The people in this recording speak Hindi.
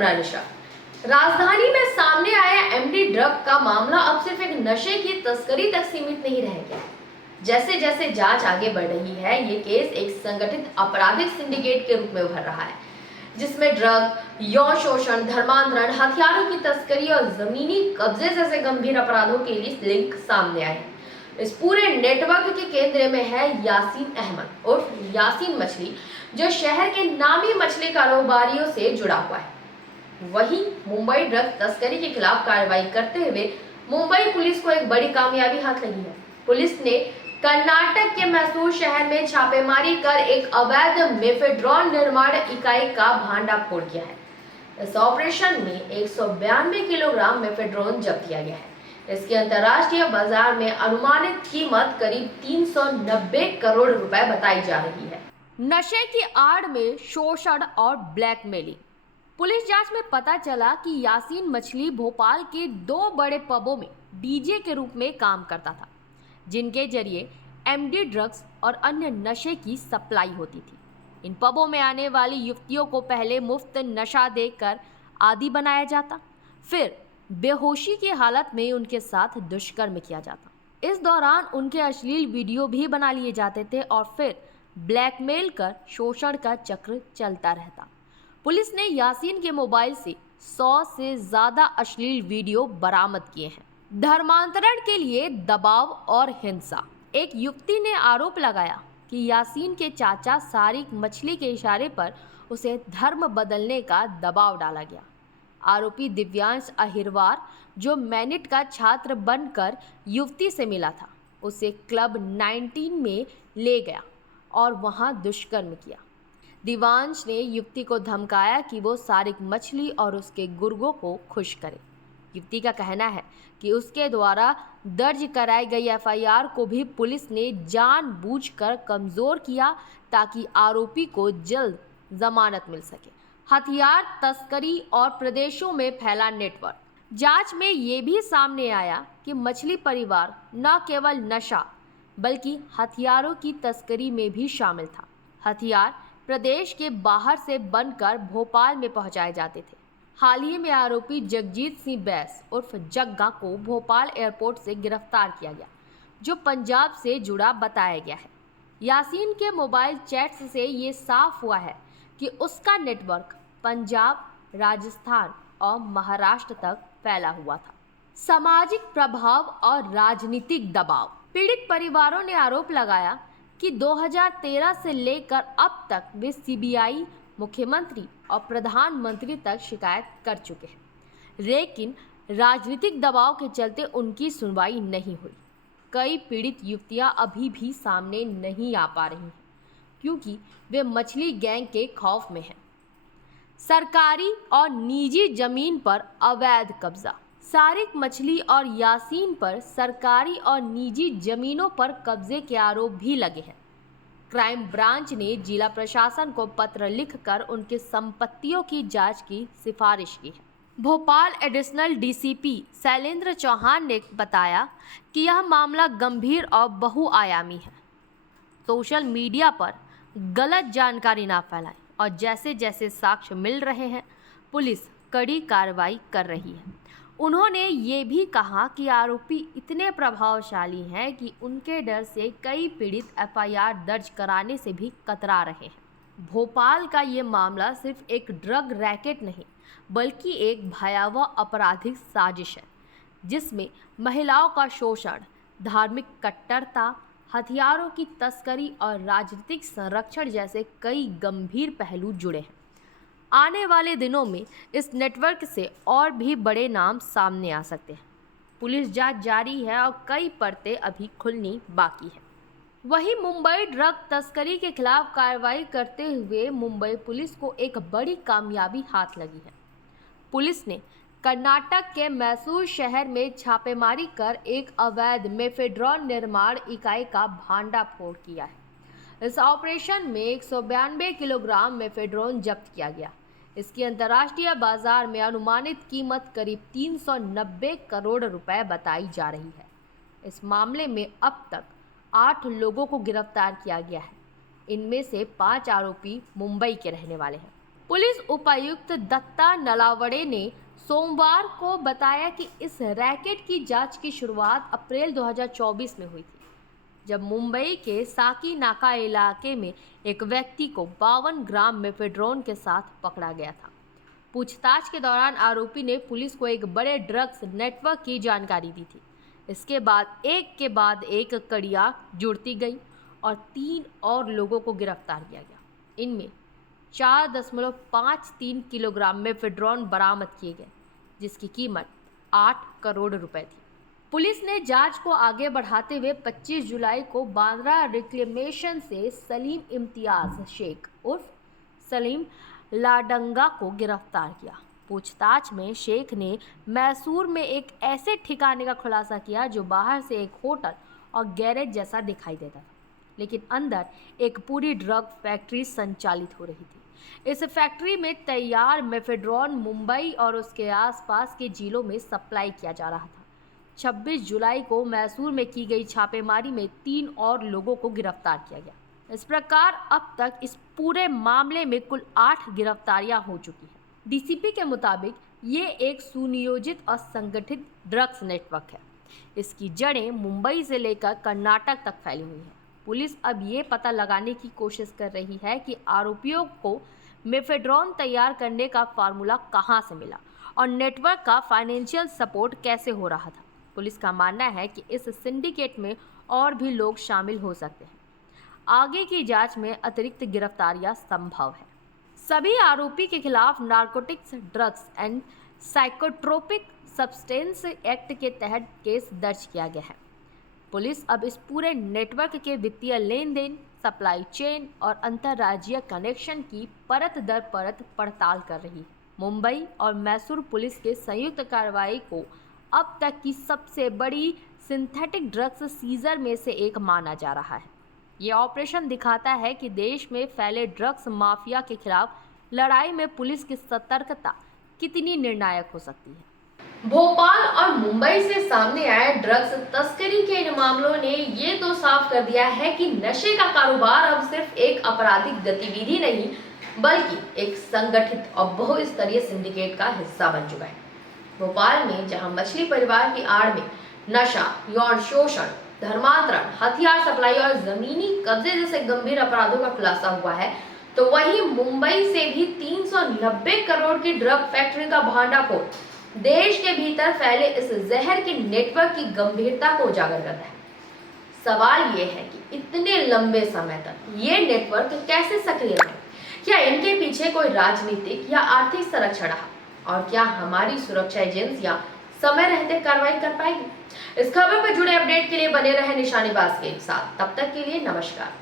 जमरा नशा। राजधानी में सामने आया एमडी ड्रग का मामला अब सिर्फ एक नशे की तस्करी तक सीमित नहीं रह गया। जैसे जैसे जांच आगे बढ़ रही है, ये केस एक संगठित आपराधिक सिंडिकेट के रूप में उभर रहा है, जिसमें ड्रग, यौन शोषण, धर्मांतरण, हथियारों की तस्करी और जमीनी कब्जे जैसे गंभीर अपराधों के लिए लिंक सामने आए हैं। इस पूरे नेटवर्क के केंद्र में है यासीन अहमद उर्फ यासीन मछली, जो शहर के नामी मछली कारोबारियों से जुड़ा हुआ है। वहीं मुंबई ड्रग तस्करी के खिलाफ कार्रवाई करते हुए मुंबई पुलिस को एक बड़ी कामयाबी हाथ लगी है। पुलिस ने कर्नाटक के मैसूर शहर में छापेमारी कर एक अवैध मेफेड्रॉन निर्माण इकाई का भांडाफोड़ किया है। इस ऑपरेशन में 192 किलोग्राम मेफेड्रॉन जब्त किया गया है। इसकी अंतर्राष्ट्रीय बाजार में अनुमानित कीमत करीब 390 करोड़ रुपए बताई जा रही है। नशे की आड़ में शोषण और ब्लैकमेलिंग। पुलिस जांच में पता चला कि यासीन मछली भोपाल के 2 बड़े पबों में डीजे के रूप में काम करता था, जिनके जरिए एमडी ड्रग्स और अन्य नशे की सप्लाई होती थी। इन पबों में आने वाली युवतियों को पहले मुफ्त नशा देकर आदी बनाया जाता, फिर बेहोशी की हालत में उनके साथ दुष्कर्म किया जाता। इस दौरान उनके अश्लील वीडियो भी बना लिए जाते थे और फिर ब्लैकमेल कर शोषण का चक्र चलता रहता। पुलिस ने यासीन के मोबाइल से 100 से ज्यादा अश्लील वीडियो बरामद किए हैं। धर्मांतरण के लिए दबाव और हिंसा। एक युवती ने आरोप लगाया कि यासीन के चाचा सारिक मछली के इशारे पर उसे धर्म बदलने का दबाव डाला गया। आरोपी दिव्यांश अहिरवार, जो मैनिट का छात्र बनकर युवती से मिला था, उसे क्लब 19 में ले गया और वहां दुष्कर्म किया। दिव्यांश ने युवती को धमकाया कि वो सारिक मछली और उसके गुर्गों को खुश करे। युवती का कहना है कि उसके द्वारा दर्ज कराई गई एफआईआर को भी पुलिस ने जानबूझकर कमजोर किया ताकि आरोपी को जल्द जमानत मिल सके। हथियार तस्करी और प्रदेशों में फैला नेटवर्क। जांच में ये भी सामने आया कि मछली परिवार न केवल नशा बल्कि हथियारों की तस्करी में भी शामिल था। हथियार प्रदेश के बाहर से बनकर भोपाल में पहुंचाए जाते थे। हाल ही में आरोपी जगजीत सिंह बैस उर्फ जग्गा को भोपाल एयरपोर्ट से गिरफ्तार किया गया, जो पंजाब से जुड़ा बताया गया है। यासीन के मोबाइल चैट्स से ये साफ हुआ है कि उसका नेटवर्क पंजाब, राजस्थान और महाराष्ट्र तक फैला हुआ था। सामाजिक प्रभाव और राजनीतिक दबाव। पीड़ित परिवारों ने आरोप लगाया कि 2013 से लेकर अब तक वे सीबीआई, मुख्यमंत्री और प्रधानमंत्री तक शिकायत कर चुके हैं, लेकिन राजनीतिक दबाव के चलते उनकी सुनवाई नहीं हुई। कई पीड़ित युवतियां अभी भी सामने नहीं आ पा रही हैं क्योंकि वे मछली गैंग के खौफ में हैं। सरकारी और निजी जमीन पर अवैध कब्जा। सारिक मछली और यासीन पर सरकारी और निजी जमीनों पर कब्जे के आरोप भी लगे हैं। क्राइम ब्रांच ने जिला प्रशासन को पत्र लिखकर उनकी संपत्तियों की जांच की सिफारिश की है। भोपाल एडिशनल डीसीपी शैलेंद्र चौहान ने बताया कि यह मामला गंभीर और बहुआयामी है। सोशल मीडिया पर गलत जानकारी ना फैलाएं और जैसे जैसे साक्ष्य मिल रहे हैं, पुलिस कड़ी कार्रवाई कर रही है। उन्होंने ये भी कहा कि आरोपी इतने प्रभावशाली हैं कि उनके डर से कई पीड़ित एफआईआर दर्ज कराने से भी कतरा रहे हैं। भोपाल का ये मामला सिर्फ एक ड्रग रैकेट नहीं, बल्कि एक भयावह आपराधिक साजिश है, जिसमें महिलाओं का शोषण, धार्मिक कट्टरता, हथियारों की तस्करी और राजनीतिक संरक्षण जैसे कई गंभीर पहलू जुड़े हैं। आने वाले दिनों में इस नेटवर्क से और भी बड़े नाम सामने आ सकते हैं। पुलिस जांच जारी है और कई परतें अभी खुलनी बाकी है। वहीं मुंबई ड्रग तस्करी के खिलाफ कार्रवाई करते हुए मुंबई पुलिस को एक बड़ी कामयाबी हाथ लगी है। पुलिस ने कर्नाटक के मैसूर शहर में छापेमारी कर एक अवैध मेफेड्रॉन निर्माण इकाई का भांडाफोड़ किया है। इस ऑपरेशन में 192 किलोग्राम मेफेड्रॉन जब्त किया गया। इसकी अंतर्राष्ट्रीय बाजार में अनुमानित कीमत करीब 390 करोड़ रुपए बताई जा रही है। इस मामले में अब तक 8 लोगों को गिरफ्तार किया गया है। इनमें से 5 आरोपी मुंबई के रहने वाले हैं। पुलिस उपायुक्त दत्ता नलावड़े ने सोमवार को बताया कि इस रैकेट की जांच की शुरुआत अप्रैल 2024 में हुई थी, जब मुंबई के साकी नाका इलाके में एक व्यक्ति को 52 ग्राम मेफेड्रोन के साथ पकड़ा गया था। पूछताछ के दौरान आरोपी ने पुलिस को एक बड़े ड्रग्स नेटवर्क की जानकारी दी थी। इसके बाद एक कड़ियाँ जुड़ती गई और 3 और लोगों को गिरफ्तार किया गया। इनमें 4.53 किलोग्राम मेफेड्रोन बरामद किए गए, जिसकी कीमत 8 करोड़ रुपए थी। पुलिस ने जांच को आगे बढ़ाते हुए 25 जुलाई को बांद्रा रिक्लेमेशन से सलीम इम्तियाज शेख उर्फ सलीम लाडंगा को गिरफ्तार किया। पूछताछ में शेख ने मैसूर में एक ऐसे ठिकाने का खुलासा किया जो बाहर से एक होटल और गैरेज जैसा दिखाई देता था, लेकिन अंदर एक पूरी ड्रग फैक्ट्री संचालित हो रही थी। इस फैक्ट्री में तैयार मेफेड्रोन मुंबई और उसके आसपास के जिलों में सप्लाई किया जा रहा था। 26 जुलाई को मैसूर में की गई छापेमारी में 3 और लोगों को गिरफ्तार किया गया। इस प्रकार अब तक इस पूरे मामले में कुल 8 गिरफ्तारियां हो चुकी हैं। डीसीपी के मुताबिक ये एक सुनियोजित और संगठित ड्रग्स नेटवर्क है। इसकी जड़ें मुंबई से लेकर कर्नाटक तक फैली हुई हैं। पुलिस अब ये पता लगाने की कोशिश कर रही है कि आरोपियों को मेफेड्रोन तैयार करने का फार्मूला कहां से मिला और नेटवर्क का फाइनेंशियल सपोर्ट कैसे हो रहा था। पुलिस का मानना है कि इस सिंडिकेट में और भी लोग शामिल हो सकते हैं। आगे की जांच में अतिरिक्त गिरफ्तारियां संभव है। सभी आरोपी के खिलाफ narcotics, drugs and psychotropic substance act के तहत केस दर्ज किया गया है। पुलिस अब इस पूरे नेटवर्क के वित्तीय लेन देन, सप्लाई चेन और अंतर्राज्यीय कनेक्शन की परत दर परत पड़ताल कर रही है। मुंबई और मैसूर पुलिस के संयुक्त कार्रवाई को अब तक की सबसे बड़ी सिंथेटिक ड्रग्स सीजर में से एक माना जा रहा है। ये ऑपरेशन दिखाता है कि देश में फैले ड्रग्स माफिया के खिलाफ लड़ाई में पुलिस की सतर्कता कितनी निर्णायक हो सकती है। भोपाल और मुंबई से सामने आए ड्रग्स तस्करी के इन मामलों ने ये तो साफ कर दिया है कि नशे का कारोबार अब सिर्फ एक आपराधिक गतिविधि नहीं, बल्कि एक संगठित और बहुस्तरीय सिंडिकेट का हिस्सा बन चुका है। भोपाल में जहां मछली परिवार की आड़ में नशा, यौन शोषण, धर्मांतरण, हथियार सप्लाई और जमीनी कब्जे जैसे गंभीर अपराधों का खुलासा हुआ है, तो वहीं मुंबई से भी 390 करोड़ की ड्रग फैक्ट्री का भांडाफोड़ देश के भीतर फैले इस जहर के नेटवर्क की गंभीरता को उजागर करता है। सवाल ये है कि इतने लंबे समय तक ये नेटवर्क कैसे सक्रिय रहे? क्या इनके पीछे कोई राजनीतिक या आर्थिक संरक्षण रहा? और क्या हमारी सुरक्षा एजेंसियां समय रहते कार्रवाई कर पाएगी? इस खबर पर जुड़े अपडेट के लिए बने रहे निशानेबाज के साथ। तब तक के लिए नमस्कार।